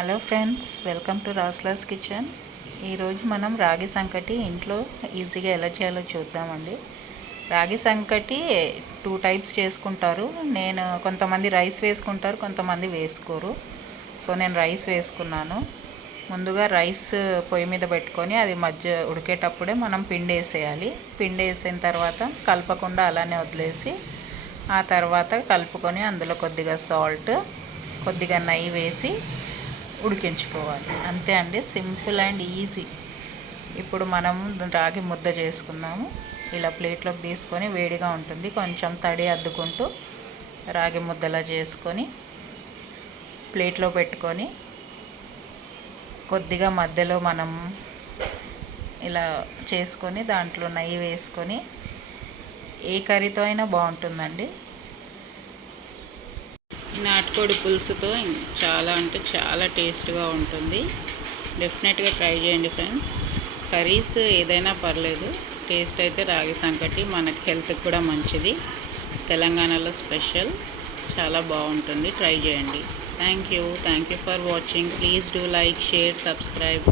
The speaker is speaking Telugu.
హలో ఫ్రెండ్స్, వెల్కమ్ టు రాస్లాస్ కిచెన్. ఈరోజు మనం రాగి సంకటి ఇంట్లో ఈజీగా ఎలా చేయాలో చూద్దామండి. రాగి సంకటి 2 టైప్స్ చేసుకుంటారు. నేను కొంతమంది రైస్ వేసుకుంటారు, కొంతమంది వేసుకోరు. సో నేను రైస్ వేసుకున్నాను. ముందుగా రైస్ పొయ్యి మీద పెట్టుకొని అది ఉడికేటప్పుడే మనం పిండి వేసేయాలి. పిండి వేసిన తర్వాత కలపకుండా అలానే వదిలేసి ఆ తర్వాత కలుపుకొని అందులో కొద్దిగా సాల్ట్, కొద్దిగా నెయ్యి వేసి ఉడికించుకోవాలి. అంతే అండి, సింపుల్ అండ్ ఈజీ. ఇప్పుడు మనం రాగి ముద్ద చేసుకుందాము. ఇలా ప్లేట్లోకి తీసుకొని, వేడిగా ఉంటుంది, కొంచెం తడి అద్దుకుంటూ రాగి ముద్దలా చేసుకొని ప్లేట్లో పెట్టుకొని కొద్దిగా మధ్యలో మనం ఇలా చేసుకొని దాంట్లో నెయ్యి వేసుకొని ఏ కర్రీతో అయినా బాగుంటుందండి. నాటుకోడి పులుసుతో చాలా అంటే చాలా టేస్ట్గా ఉంటుంది. డెఫినెట్గా ట్రై చేయండి ఫ్రెండ్స్. కర్రీస్ ఏదైనా పర్లేదు, టేస్ట్ అయితే రాగి సంకటి మనకి హెల్త్కి కూడా మంచిది. తెలంగాణలో స్పెషల్, చాలా బాగుంటుంది. ట్రై చేయండి. Thank you for watching. Please do like, share, subscribe.